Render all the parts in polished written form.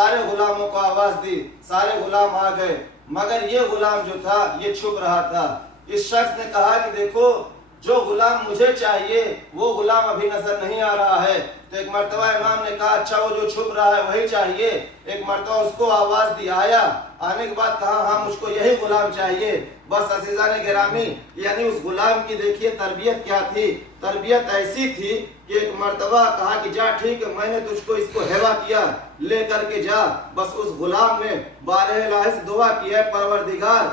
سارے غلاموں کو آواز دی، سارے غلام آ گئے، مگر یہ غلام جو تھا یہ چھپ رہا تھا۔ اس شخص نے کہا کہ دیکھو جو غلام مجھے چاہیے وہ غلام ابھی نظر نہیں آ رہا ہے۔ تو ایک مرتبہ امام نے کہا اچھا وہ جو چھپ رہا ہے وہی چاہیے۔ ایک مرتبہ اس کو آواز دی، آیا، آنے کے بعد کہا ہاں مجھ کو یہی غلام چاہیے۔ بس عزیزان گرامی، یعنی اس غلام کی دیکھیے تربیت کیا تھی، تربیت ایسی تھی کہ ایک مرتبہ کہا کہ جا ٹھیک ہے میں نے تجھ کو اس کو ہیوا کیا، لے کر کے جا۔ بس اس غلام نے بارہ الہ سے دعا کی ہے پروردگار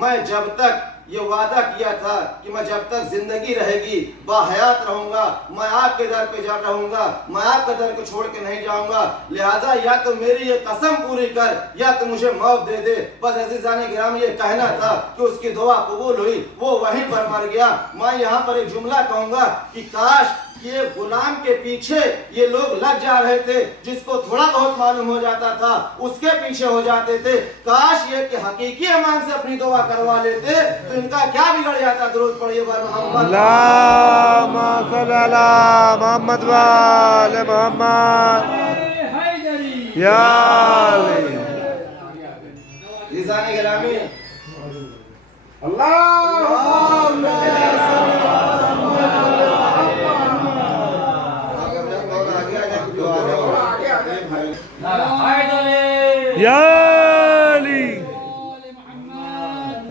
میں جب تک یہ وعدہ کیا تھا کہ میں جب تک زندگی رہے گی باحیات رہوں گا، میں آپ کے در پہ جا رہوں گا، میں آپ کے در کو چھوڑ کے نہیں جاؤں گا، لہٰذا یا تو میری یہ قسم پوری کر یا تو مجھے موت دے دے۔ بس عزیزان گرامی یہ کہنا تھا کہ اس کی دعا قبول ہوئی، وہ وہیں پر مر گیا۔ میں یہاں پر ایک جملہ کہوں گا کہ کاش یہ غلام کے پیچھے یہ لوگ لگ جا رہے تھے، جس کو تھوڑا بہت معلوم ہو جاتا تھا اس کے پیچھے ہو جاتے تھے۔ کاش یہ کہ حقیقی امام سے اپنی دعا کروا لیتے تو ان کا کیا بگڑ جاتا۔ درود پڑھیے بر محمد، اللہم صلی علی محمد و آل محمد یا علی۔ عزیزان گرامی، اللہم یا علی،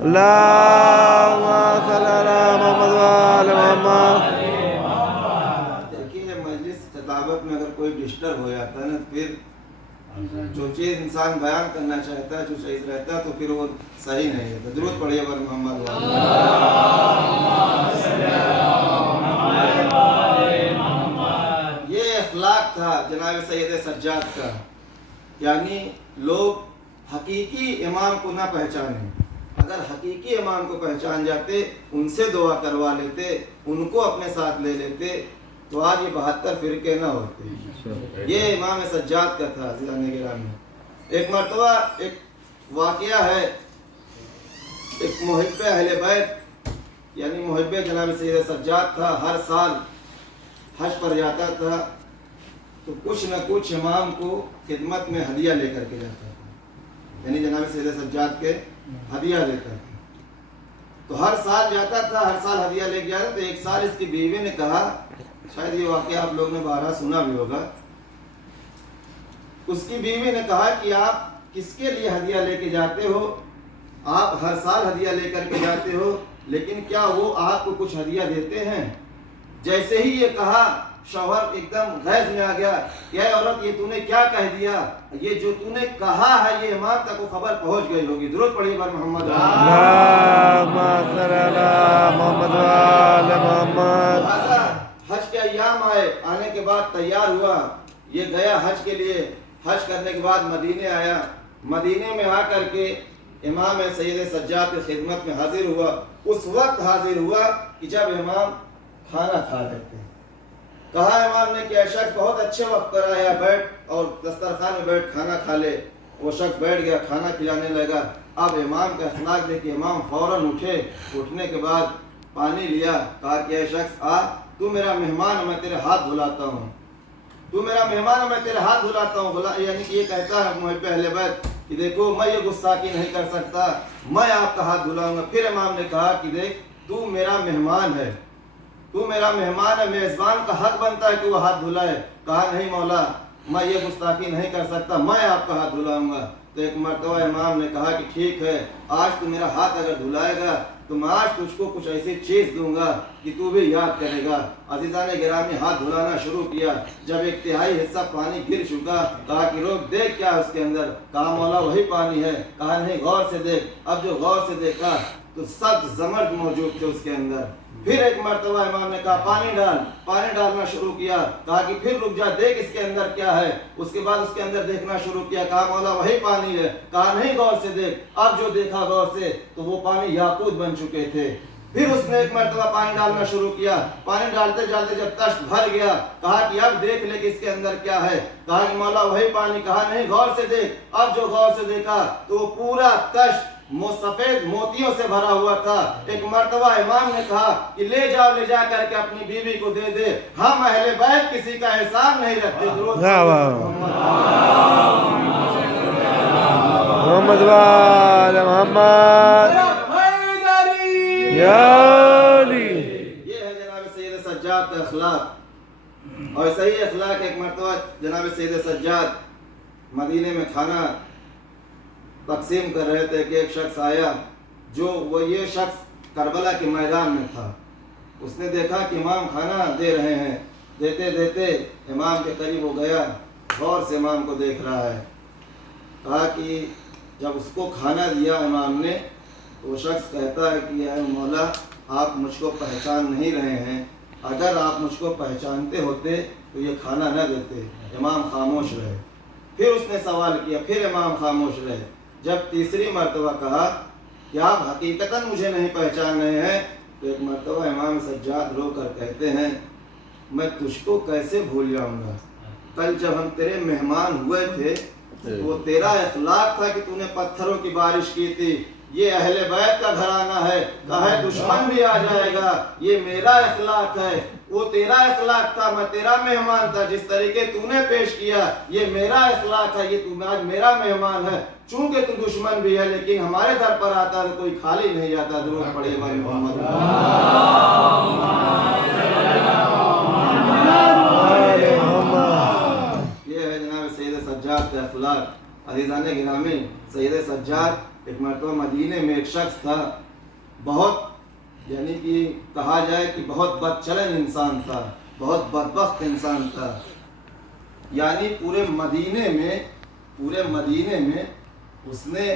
اللہم صلی علی محمد و آل محمد۔ دیکھیے مجلس خطابت میں اگر کوئی ڈسٹرب ہو جاتا ہے نا پھر جو چیز انسان بیان کرنا چاہتا ہے جو چیز رہتا ہے تو پھر وہ صحیح نہیں رہتا۔ درود پڑھیے بر محمد و آل محمد۔ یہ اخلاق تھا جناب سید سجاد کا، یعنی لوگ حقیقی امام کو نہ پہچانیں، اگر حقیقی امام کو پہچان جاتے ان سے دعا کروا لیتے ان کو اپنے ساتھ لے لیتے تو آج یہ 72 فرقے نہ ہوتے۔ یہ امام سجاد کا تھا عزیزان گرامی۔ ایک مرتبہ ایک واقعہ ہے، ایک محب اہل بیت یعنی محب جناب سید سجاد تھا، ہر سال حج پر جاتا تھا تو کچھ نہ کچھ امام کو خدمت میں ہدیہ لے کر کے جاتا تھا، یعنی جناب سید سجاد کے ہدیہ دیتا تھا۔ تو ہر سال جاتا تھا، ہر سال ہدیہ لے کے جاتا۔ تو ایک سال اس کی بیوی نے کہا، شاید یہ واقعہ آپ لوگ نے بارہا سنا بھی ہوگا، اس کی بیوی نے کہا کہ آپ کس کے لیے ہدیہ لے کے جاتے ہو؟ آپ ہر سال ہدیہ لے کر کے جاتے ہو لیکن کیا وہ آپ کو کچھ ہدیہ دیتے ہیں؟ جیسے ہی یہ کہا شوہر ایک دم غیظ میں آ گیا کہ اے عورت یہ تو نے کیا کہہ دیا، یہ جو تو نے کہا ہے یہ امام تک وہ خبر پہنچ گئی ہوگی۔ درود پڑھیے بر محمد، اللہم صلی علی محمد و آل محمد۔ حج کے ایام آئے، آنے کے بعد تیار ہوا، یہ گیا حج کے لیے، حج کرنے کے بعد مدینے آیا، مدینے میں آ کر کے امام سید سجاد کی خدمت میں حاضر ہوا۔ اس وقت حاضر ہوا کہ جب امام کھانا کھا رہے تھے۔ کہا امام نے کہ اے شخص بہت اچھے وقت پر آیا، بیٹھ اور دسترخوان میں بیٹھ کھانا کھا لے۔ وہ شخص بیٹھ گیا، کھانا کھلانے لگا۔ اب امام کا اخلاق دیکھے، امام فوراً اٹھے، اٹھنے کے بعد پانی لیا، کہا کہ اے شخص آ، تو میرا مہمان ہے میں تیرے ہاتھ دھلاتا ہوں، تو میرا مہمان ہے میں تیرے ہاتھ دھلاتا ہوں۔ یعنی کہ یہ کہتا ہے محب اہل بیت کہ دیکھو میں یہ گستاخی نہیں کر سکتا، میں آپ کا ہاتھ دھلاؤں گا۔ پھر امام نے کہا کہ دیکھ تو میرا مہمان ہے، تو میرا مہمان ہے، میزبان کا حق بنتا ہے کہ وہ ہاتھ دھلائے۔ کہا نہیں مولا میں یہ گستاخی نہیں کر سکتا، میں آپ کا ہاتھ دھلاؤں گا۔ تو ایک مرتبہ امام نے کہا کہ ٹھیک ہے آج تو میرا ہاتھ اگر دھلائے گا تو میں آج تجھ کو کچھ ایسی چیز دوں گا کہ تو بھی یاد کرے گا۔ عزیزان گرامی ہاتھ دھلانا شروع کیا، جب ایک تہائی حصہ پانی گر چکا کہا کہ روک دیکھ کیا اس کے اندر؟ کہا مولا وہی پانی ہے۔ کہا نہیں غور سے دیکھ۔ اب جو غور سے دیکھا تو سخت زمرد موجود تھے اس کے اندر۔ پھر ایک مرتبہ امام نے کہا پانی ڈال، پانی ڈالنا شروع کیا۔ کہا کہ پھر رک جا دیکھ اس کے اندر کیا ہے۔ اس کے بعد اس کے اندر دیکھنا شروع کیا، کہا مولا وہی پانی ہے۔ کہا نہیں غور سے دیکھ۔ اب جو دیکھا غور سے تو وہ پانی یاقوت بن چکے تھے۔ پھر اس نے ایک مرتبہ پانی ڈالنا شروع کیا، پانی ڈالتے ڈالتے جب تشت بھر گیا کہا کہ اب دیکھ لے کہ اس کے اندر کیا ہے۔ کہا کہ مولا وہی پانی۔ کہا نہیں غور سے دیکھ۔ اب جو غور سے دیکھا تو وہ پورا تشت سفید موتیوں سے بھرا ہوا تھا۔ ایک مرتبہ امام نے کہا کہ لے جاؤ، لے جا کر کے اپنی بیوی کو دے دے، ہم اہل بیت کسی کا احسان نہیں رکھتے۔ درود محمد وآل محمد یا علی. یہ ہے جناب سید سجاد کا اخلاق. اور صحیح اخلاق ایک مرتبہ جناب سید سجاد مدینے میں کھانا تقسیم کر رہے تھے کہ ایک شخص آیا جو یہ شخص کربلا کے میدان میں تھا. اس نے دیکھا کہ امام کھانا دے رہے ہیں. دیتے دیتے امام کے قریب وہ گیا, غور سے امام کو دیکھ رہا ہے. کہا کہ جب اس کو کھانا دیا امام نے تو وہ شخص کہتا ہے کہ اے مولا آپ مجھ کو پہچان نہیں رہے ہیں, اگر آپ مجھ کو پہچانتے ہوتے تو یہ کھانا نہ دیتے. امام خاموش رہے. پھر اس نے سوال کیا, پھر امام خاموش رہے. جب تیسری مرتبہ کہا کہ آپ حقیقتاً مجھے نہیں پہچان رہے ہیں, تو ایک مرتبہ امام سجاد رو کر کہتے ہیں میں تجھ کو کیسے بھول جاؤں گا. کل جب ہم تیرے مہمان ہوئے تھے وہ تیرا اخلاق تھا کہ تو نے پتھروں کی بارش کی تھی. یہ اہل بیت کا گھرانہ ہے, کہے دشمن بھی آ جائے گا, یہ میرا اخلاق ہے. وہ تیرا اخلاق تھا, میں تیرا مہمان تھا, جس طریقے تو نے پیش کیا یہ میرا اخلاق ہے, یہ تو آج میرا مہمان ہے. چونکہ تو دشمن بھی ہے لیکن ہمارے در پر آتا تو کوئی خالی نہیں جاتا. درود پڑھیے محمد. یہ ہے جناب سید سجاد کا اخلاق. عزیزان گرامی, سید سجاد ایک مرتبہ مدینے میں ایک شخص تھا, بہت یعنی کہ کہا جائے کہ بہت بد چلن انسان تھا, بہت بدبخت انسان تھا. یعنی پورے مدینے میں اس نے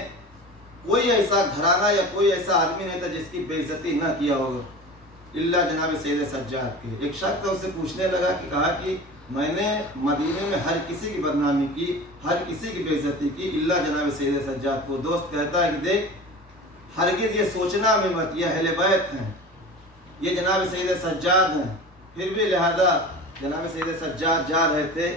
کوئی ایسا گھرانہ یا کوئی ایسا آدمی نہیں تھا جس کی بے عزتی نہ کیا ہوگا الا جناب سید سجاد کے. ایک شخص تھا, اسے پوچھنے لگا کہ کہا کہ میں نے مدینے میں ہر کسی کی بدنامی کی, ہر کسی کی بے عزتی کی الا جناب سید سجاد کو. دوست کہتا ہے کہ دیکھ ہرگز یہ سوچنا بھی مت, یہ اہل بیت ہیں, یہ جناب سید سجاد ہیں. پھر بھی لہذا جناب سید سجاد جا رہے تھے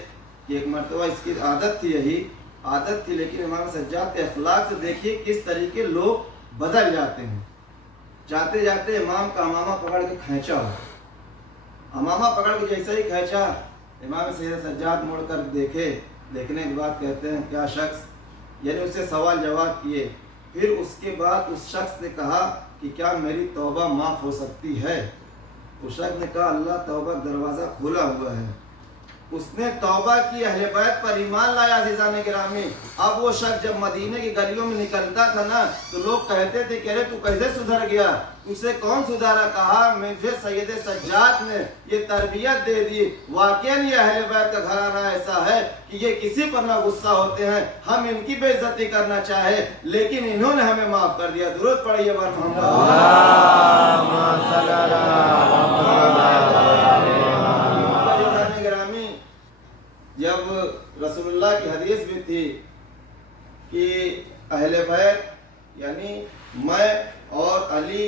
کہ ایک مرتبہ اس کی عادت تھی, یہی عادت تھی, لیکن امام سجاد کے اخلاق سے دیکھیے کس طریقے لوگ بدل جاتے ہیں. جاتے جاتے امام کا امامہ پکڑ کے کھینچا, امامہ پکڑ کے جیسے ہی کھینچا امام سید سجاد مڑ کر دیکھنے کے بعد کہتے ہیں کیا شخص, یعنی اس سے سوال جواب کیے. پھر اس کے بعد اس شخص نے کہا کہ کیا میری توبہ معاف ہو سکتی ہے. اس شخص نے کہا اللہ توبہ دروازہ کھولا ہوا ہے. اس نے توبہ کی, اہل بیت پر ایمان لایا. عزیزان گرامی, اب وہ شخص جب مدینے کی گلیوں میں نکلتا تھا نا تو لوگ کہتے تھے کہ ارے تو کیسے سدھر گیا, اسے کون سدھارا. کہا مجھے سید سجاد نے یہ تربیت دے دی. واقعاً یہ اہل بیت کا گھرانہ ایسا ہے کہ یہ کسی پر نہ غصہ ہوتے ہیں, ہم ان کی بے عزتی کرنا چاہے لیکن انہوں نے ہمیں معاف کر دیا. درود پڑھیے جب رسول اللہ کی حدیث بھی تھی کہ اہل بیت یعنی میں اور علی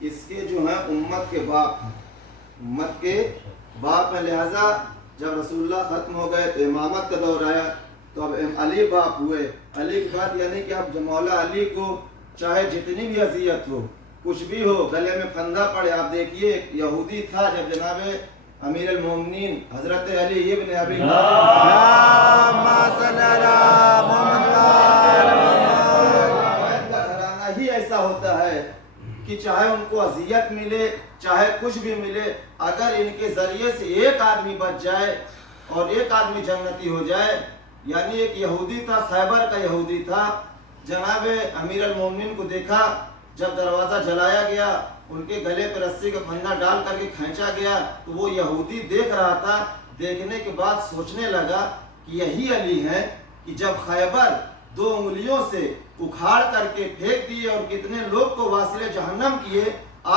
اس کے جو ہیں امت کے باپ ہیں, امت کے باپ ہیں. لہٰذا جب رسول اللہ ختم ہو گئے تو امامت کا دور آیا تو اب علی باپ ہوئے. علی کی بات یعنی کہ اب مولا علی کو چاہے جتنی بھی اذیت ہو, کچھ بھی ہو, گلے میں پھندا پڑے. آپ دیکھیے ایک یہودی تھا, جب جناب امیر المومنین حضرت علی ابن ابی گھرانہ ہی ایسا ہوتا ہے کہ چاہے ان کو اذیت ملے چاہے کچھ بھی ملے, اگر ان کے ذریعے سے ایک آدمی بچ جائے اور ایک آدمی جنتی ہو جائے. یعنی ایک یہودی تھا, خیبر کا یہودی تھا, جناب امیر المومنین کو دیکھا جب دروازہ جلایا گیا, ان کے گلے پہ رسی کا پھندا ڈال کر کے کھینچا گیا تو وہ یہودی دیکھ رہا تھا. دیکھنے کے بعد سوچنے لگا کہ یہی علی ہیں کہ جب خیبر 2 انگلیوں سے اکھاڑ کر کے پھینک دیے اور کتنے لوگ کو واصل جہنم کیے,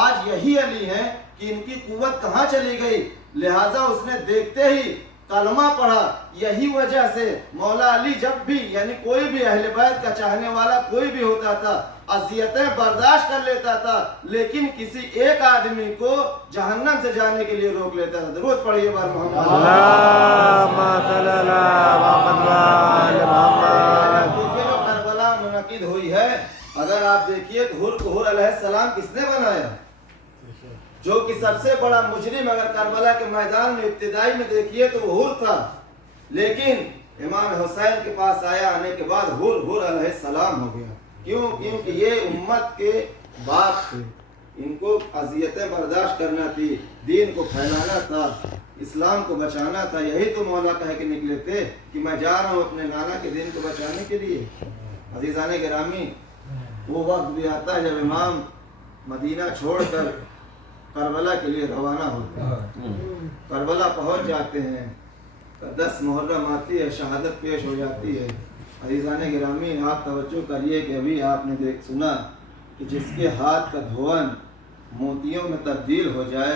آج یہی علی ہیں کہ ان کی قوت کہاں چلی گئی. لہٰذا اس نے دیکھتے ہی کلمہ پڑھا. یہی وجہ سے مولا علی جب بھی یعنی کوئی بھی اہل بیت کا چاہنے والا کوئی بھی ہوتا تھا اذیتیں برداشت کر لیتا تھا لیکن کسی ایک آدمی کو جہنم سے جانے کے لیے روک لیتا تھا. درود پڑھیے بار محمد. دیکھیے جو کربلا منعقد ہوئی ہے, اگر آپ دیکھیے تو حر علیہ السلام کس نے بنایا, جو کہ سب سے بڑا مجرم اگر کربلا کے میدان میں ابتدائی میں دیکھیے تو وہ حر تھا. لیکن امام حسین کے پاس آیا، آنے کے بعد حر علیہ السلام ہو گیا. کیوں؟ کیونکہ یہ امت کے باپ تھے، ان کو اذیتیں برداشت کرنا تھی، دین کو پھیلانا تھا، اسلام کو بچانا تھا. یہی تو مولا کہہ کے نکلے تھے کہ میں جا رہا ہوں اپنے نانا کے دین کو بچانے کے لیے. عزیزان گرامی، وہ وقت بھی آتا ہے جب امام مدینہ چھوڑ کر کربلا کے لیے روانہ ہوتے ہیں. کربلا پہنچ جاتے ہیں، 10 محرم آتی ہے، شہادت پیش ہو جاتی ہے. عزیزان گرامی، آپ توجہ کریے کہ ابھی آپ نے سنا کہ جس کے ہاتھ کا دھون موتیوں میں تبدیل ہو جائے،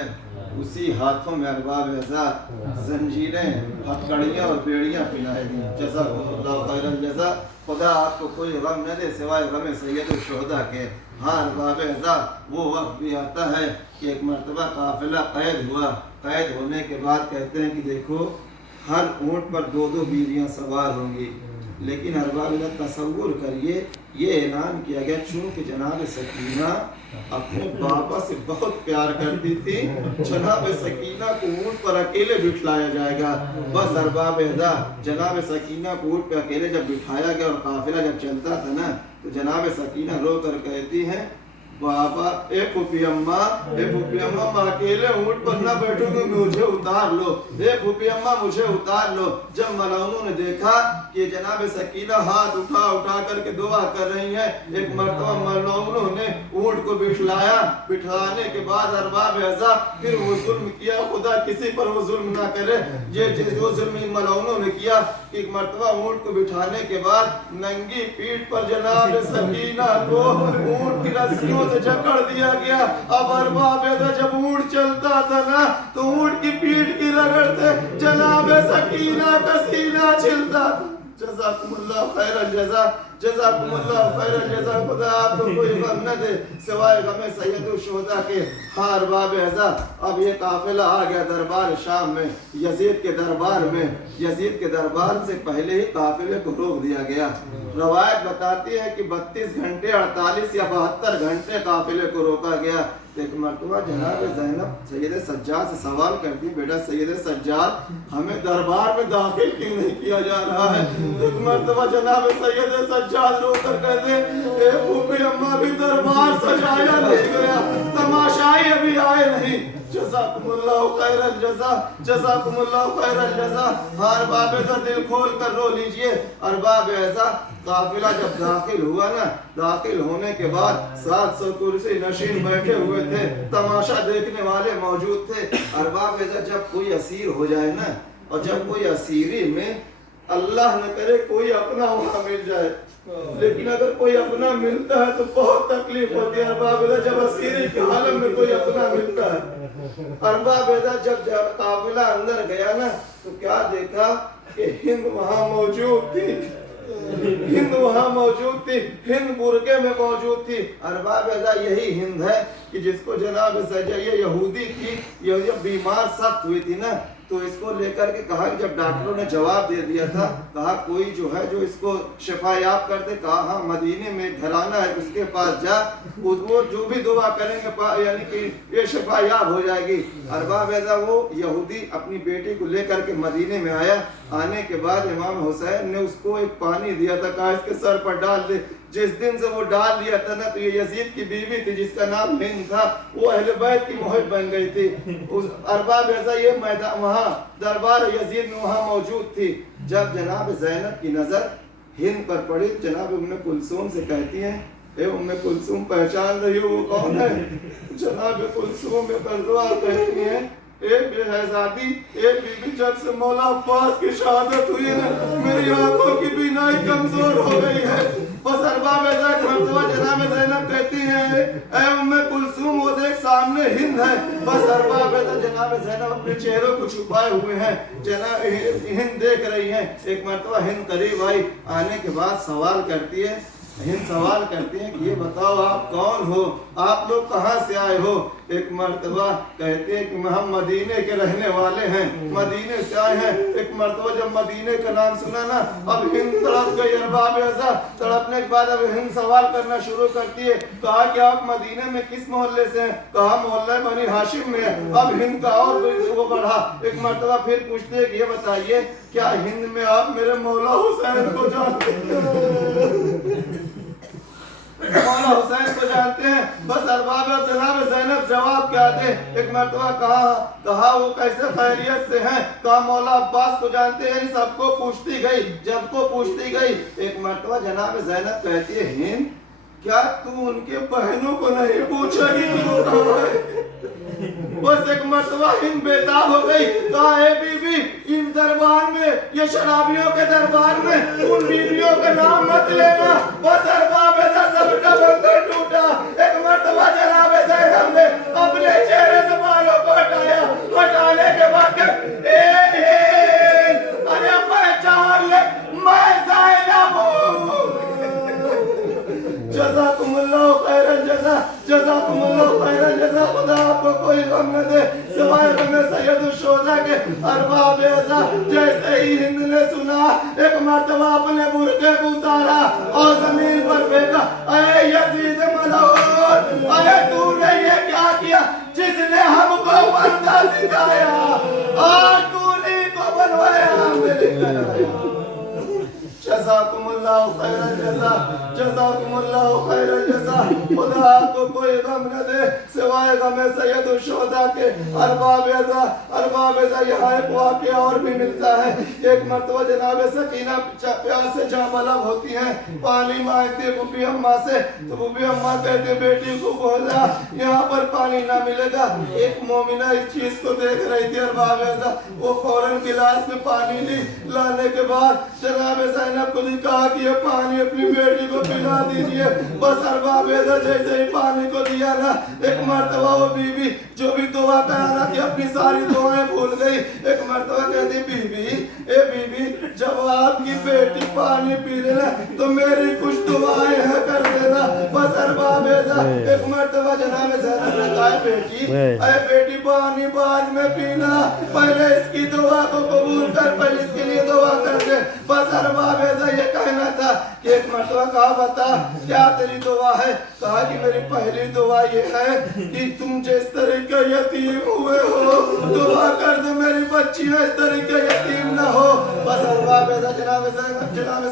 اسی ہاتھوں میں ارباب عزا زنجیریں، ہتھکڑیاں اور بیڑیاں پہنائے گی. جزاکم اللہ خیر الجزا. خدا آپ کو کوئی غم نہ دے سوائے غم سید الشہداء کے. ہاں ارباب عزا، وہ وقت بھی آتا ہے کہ ایک مرتبہ قافلہ قید ہوا. قید ہونے کے بعد کہتے ہیں کہ دیکھو ہر اونٹ پر 2 بیویاں سوار ہوں گی. لیکن ارباب عزا تصور کریے، یہ اعلان کیا گیا چونکہ جناب سکینہ اپنے بابا سے بہت پیار کرتی تھی، جناب سکینہ کو اونٹ پر اکیلے بٹھلایا جائے گا. بس ارباب عزا جناب سکینہ کو اونٹ پہ اکیلے جب بٹھایا گیا اور قافلہ جب چلتا تھا نا، تو جناب سکینہ رو کر کہتی ہیں بابا، اے پھوپھی اماں میں اکیلے اونٹ پر نہ بیٹھوں گی، مجھے اتار لو. اے پھوپھی اماں مجھے اتار لو. جب ملعونوں نے دیکھا کہ جناب سکینہ ہاتھ اٹھا کر کے دعا کر رہی ہیں، ایک مرتبہ ملعونوں نے اونٹ کو بٹھلایا. بٹھلانے کے بعد ارباب عزا پھر وہ ظلم کیا. خدا کسی پر وہ ظلم نہ کرے. یہ وہ ظلم ملعونوں نے کیا کہ ایک مرتبہ اونٹ کو بٹھانے کے بعد ننگی پیٹھ پر جناب سکینہ کو اونٹ کی رسیوں سے جکڑ دیا گیا. اب ارباب عزا جب اونٹ چلتا تھا نا تو اونٹ کی پیٹھ کی رگڑ سے جناب سکینہ کا سینہ چھلتا تھا. جزاکم اللہ خیر الجزا. جزاکم اللہ خیر الجزا. خدا آپ کو کوئی غم نہ دے سوائے غم سید الشہداء کے. ہاں ارباب عزا، اب یہ قافلہ آ گیا دربار شام میں، یزید کے دربار میں. یزید کے دربار سے پہلے ہی قافلے کو روک دیا گیا. روایت بتاتی ہے کہ 32 گھنٹے 48 یا 72 گھنٹے قافلے کو روکا گیا. ایک مرتبہ جناب زینب سید سجاد سے سوال کرتی، بیٹا سید سجاد ہمیں دربار میں داخل کیوں نہیں کیا جا رہا ہے؟ ایک مرتبہ جناب سید سجاد رو کر کہتے اے پھوپھی اماں بھی دربار سجایا نہیں گیا، تماشائی ابھی آئے نہیں. جزاکم اللہ خیر الجزا. جزاکم اللہ خیر الجزا. ہاں ارباب عزا دل کھول کر رو لیجئے. ارباب عزا قافلہ جب داخل ہوا نا، داخل ہونے کے بعد 700 کرسی نشین بیٹھے ہوئے تھے، تماشا دیکھنے والے موجود تھے. ارباب عزا جب کوئی اسیر ہو جائے نا، اور جب کوئی اسیری میں اللہ نہ کرے کوئی اپنا وہاں مل جائے، لیکن اگر کوئی اپنا ملتا ہے تو بہت تکلیف ہوتی ہے. ارباب عزا جب اسیری کے عالم میں کوئی اپنا ملتا ہے. ارباب عزا جب قافلہ اندر گیا نا تو کیا دیکھا کہ ہند وہاں موجود تھی. ہند وہاں موجود تھی، ہند برقعے میں موجود تھی. ارباب عزا یہی ہند ہے کہ جس کو جناب سجیہ یہودی تھی، یہ جب بیمار سخت ہوئی تھی نا تو اس کو لے کر کے کہا کہ جب ڈاکٹروں نے جواب دے دیا تھا، کہا کوئی جو ہے جو اس کو شفا یاب کر دے، کہا ہاں مدینے میں گھرانہ ہے اس کے پاس جا، وہ جو بھی دعا کریں گے یعنی کہ یہ شفا یاب ہو جائے گی. ارباب عزا وہ یہودی اپنی بیٹی کو لے کر کے مدینے میں آیا. آنے کے بعد امام حسین نے اس کو ایک پانی دیا تھا، کہا اس کے سر پر ڈال دے. جس دن سے وہ ڈال دیا تھا نا تو یہ یزید کی بیوی تھی جس کا نام ہند تھا، وہ اہل بیت کی محب بن گئی تھی. ارباب عزا یہ میدان وہاں دربار یزید میں وہاں موجود تھی. جب جناب زینب کی نظر ہند پر پڑی، جناب ام کلثوم سے کہتی ہیں اے ام کلثوم پہچان رہی ہو وہ کون ہے؟ جناب کلثوم دعا کہتی ہیں اے بہزادی، اے بی بی، جب سے مولا عباس کی شہادت ہوئی ہے میری آنکھوں کی بینائی کمزور ہو گئی ہے. بس ارباب عزا ایک مرتبہ جناب زینب کہتی ہیں اے ام کلثوم وہ دیکھ سامنے ہند ہے. بس ارباب عزا جناب زینب اپنے چہروں کو چھپائے ہوئے ہیں، جناب ہند دیکھ رہی ہیں. ایک مرتبہ ہند قریب آئی، آنے کے بعد سوال کرتی ہے ہند سوال کرتے ہیں کہ یہ بتاؤ آپ کون ہو, آپ لوگ کہاں سے آئے ہو؟ ایک مرتبہ کہتے ہیں کہ ہم مدینے کے رہنے والے ہیں, مدینے سے آئے ہیں. ایک مرتبہ جب مدینے کا نام سنا نا, اب ہند تڑپ گئی. ارباب اعضاء تڑپنے کے بعد اب ہند سوال کرنا شروع کرتی ہے. کہا کہ آپ مدینے میں کس محلے سے ہیں؟ کہا محلہ بنی ہاشم میں ہے. اب ہند کا اور وہ بڑھا. ایک مرتبہ پھر پوچھتے ہیں کہ یہ بتائیے کیا ہند میں آپ میرے مولا حسین کو جانتے ہیں؟ مولا حسین کو جانتے ہیں؟ بس ارباب اور جناب زینب جواب کیا دے. ایک مرتبہ کہا وہ کیسے خیریت سے ہیں؟ کہا مولا عباس کو جانتے ہیں. سب کو پوچھتی گئی, جب کو پوچھتی گئی. ایک مرتبہ جناب زینب کہتی ہے ہند کیا تو ان کے بہنوں کو نہیں پوچھا گی وہ کہاں ہے؟ بس ایک مرتبہ ہند بیتاب ہو گئی. کہا اے بی بی ان دربار میں, یہ شرابیوں کے دربار میں ان بیویوں کا نام مت لینا. بس ارباب اعضاء سب کا بندر ٹوٹا. ایک مرتبہ جناب زینب نے اپنے چہرے سے بالوں کو ہٹایا. ہٹانے کے بعد ارے پہچان لے میں زینب ہوں. جزاکم اللہ خیر الجزا, جزاکم اللہ خیر الجزا. خدا آپ کو کوئی غم نہ دے سوائے غم سید الشہداء کے. ارباب اعضاء جیسے ہی ہند نے سنا, ایک مرتبہ اپنے برقعے کو اتارا اور زمین پر پھینکا. اے یزید ملعون, ارے تو نے یہ کیا کیا جس نے ہم کو بندہ سکھایا اور تو نے کو بنوایا میرے گھر آیا. جزاکم اللہ خیر الجزا, جزاکم اللہ خیر الجزا. خدا آپ کو کوئی غم نہ دے سوائے غم سید الشہداء کے. ارباب اعضاء یہاں ایک واقعہ اور بھی ملتا ہے. ایک مرتبہ جناب سکینہ پیاس سے جاں بلب ہوتی ہیں, پانی مانگتی ہے بوبی اماں سے. تو بوبی اماں کہتے بیٹی کو بولا یہاں پر پانی نہ ملے گا. ایک مومنہ اس چیز کو دیکھ رہی تھی. ارباب اعضاء وہ فوراً گلاس میں پانی لی. لانے کے بعد جناب زینب کو کہا کہ یہ پانی اپنی بیٹی کو پلا دیجئے. بس ارباب اعضاء جیسے ہی پانی کو دیا نا, ایک مرتبہ وہ بی بی جو بھی دعا کرانا کہ اپنی ساری دعائیں بھول گئی. ایک مرتبہ کہتی بی بی اے بی بی جب آپ کی بیٹی پانی پی لینا تو میری کچھ دعائیں ہیں کر دینا. بس ارباب اعضاء ایک مرتبہ جناب زینب نے کہا بیٹی اے بیٹی پانی بعد میں پینا, پہلے اس کی دعا کو قبول کر, پہلے اس کے لیے دعا کر دے. بس ارباب اعضاء یہ کہنا تھا کہ ایک مرتبہ کہا بتا کیا تیری دعا ہے؟ کہا کہ میری پہلی دعا یہ ہے کہ تم جس طریقے یتیم ہوئے ہو دعا کر دو میری بچیاں اس طریقے یتیم نہ ہو. بس ارباب اعضاء جناب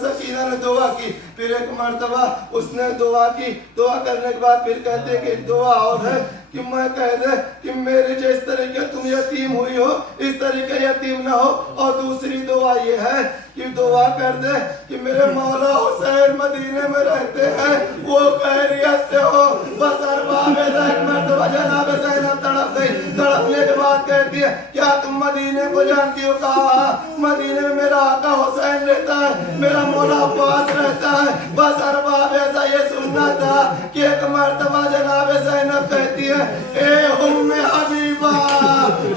سکینہ نے دعا کی. پھر ایک مرتبہ اس نے دعا کی. دعا کرنے کے بعد پھر کہتے کہ ایک دعا اور ہے کہ میں کہہ دے کہ میرے جس طریقے تم یتیم ہوئی ہو اس طریقے یتیم نہ ہو. اور دوسری دعا یہ ہے کہ دعا کر دے کہ میرے مولا حسین مدینے میں رہتے ہیں وہ خیریت سے ہو. بس ارباب اعضاء ایک مرتبہ جناب زینب تڑپ گئی. تڑپنے کے بعد کہتی ہے کیا تم مدینے کو جانتی ہو؟ کہا مدینے میں میرا آقا حسین رہتا ہے, میرا مولا عباس رہتا ہے. بس ارباب اعضاء یہ سننا تھا کہ ایک مرتبہ جناب زینب کہتی ہے اے ام حبیبہ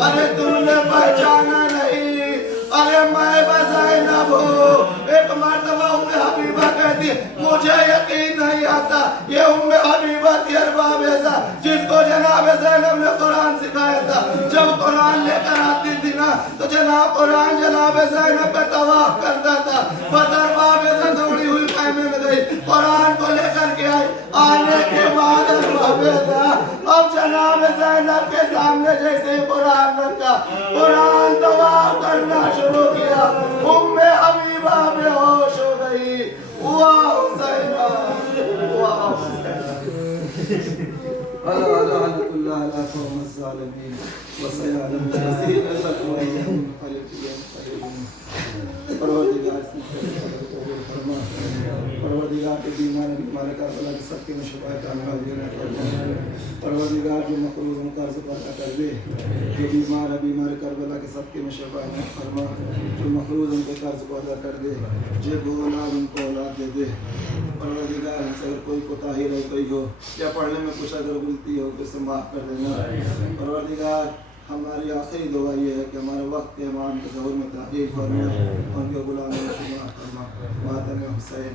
ارے تم نے پہچانا نہیں, ارے میں زینب ہوں. ایک مرتبہ ام حبیبہ کہتی مجھے یقین نہیں آتا یہ ام حبیبہ تھی ارباب اعضاء جس کو جناب زینب نے قرآن سکھایا تھا. جب قرآن لے کر آتی تھی نا تو قرآن جناب زینب کا طواف کرتا تھا. بس ارباب اعضاء دوڑی ہوئی خیمے میں گئی, قرآن کو لے کر کے آئی. آنے کے بعد ارباب اعضاء اب جناب زینب کے سامنے جیسے قرآن رکھا, قرآن طواف کرنا شروع کیا. ام حبیبہ بے ہوش ہو گئی. واہ حسینہ واہ حسینہ. اللہ اللہ علی قوم الظالمین وسیعلم الذین اتقوا پروردگار پروردگار کے بیمار کربلا کے سب کے شفا کامیاب دینا فرما. پروردگار جو مقروض ان قرض عطا کر دے, جو بیمار کربلا کے سب کے شفا فرما. جو مقروض ان کے قرض کو ادا کر دے, جو اولاد ان کو اولاد دے دے. پروردگار ہم سے اگر کوئی کوتاہی رہ گئی ہو یا پڑھنے میں کچھ اگر غلطی ہو تو اسے معاف کر دینا. پروردگار ہماری آخری دعا یہ ہے کہ ہمارے وقت کے امام کے ظہور میں تحقیق فرما, ان کے غلاموں کو شمار فرما. ماتم حسین.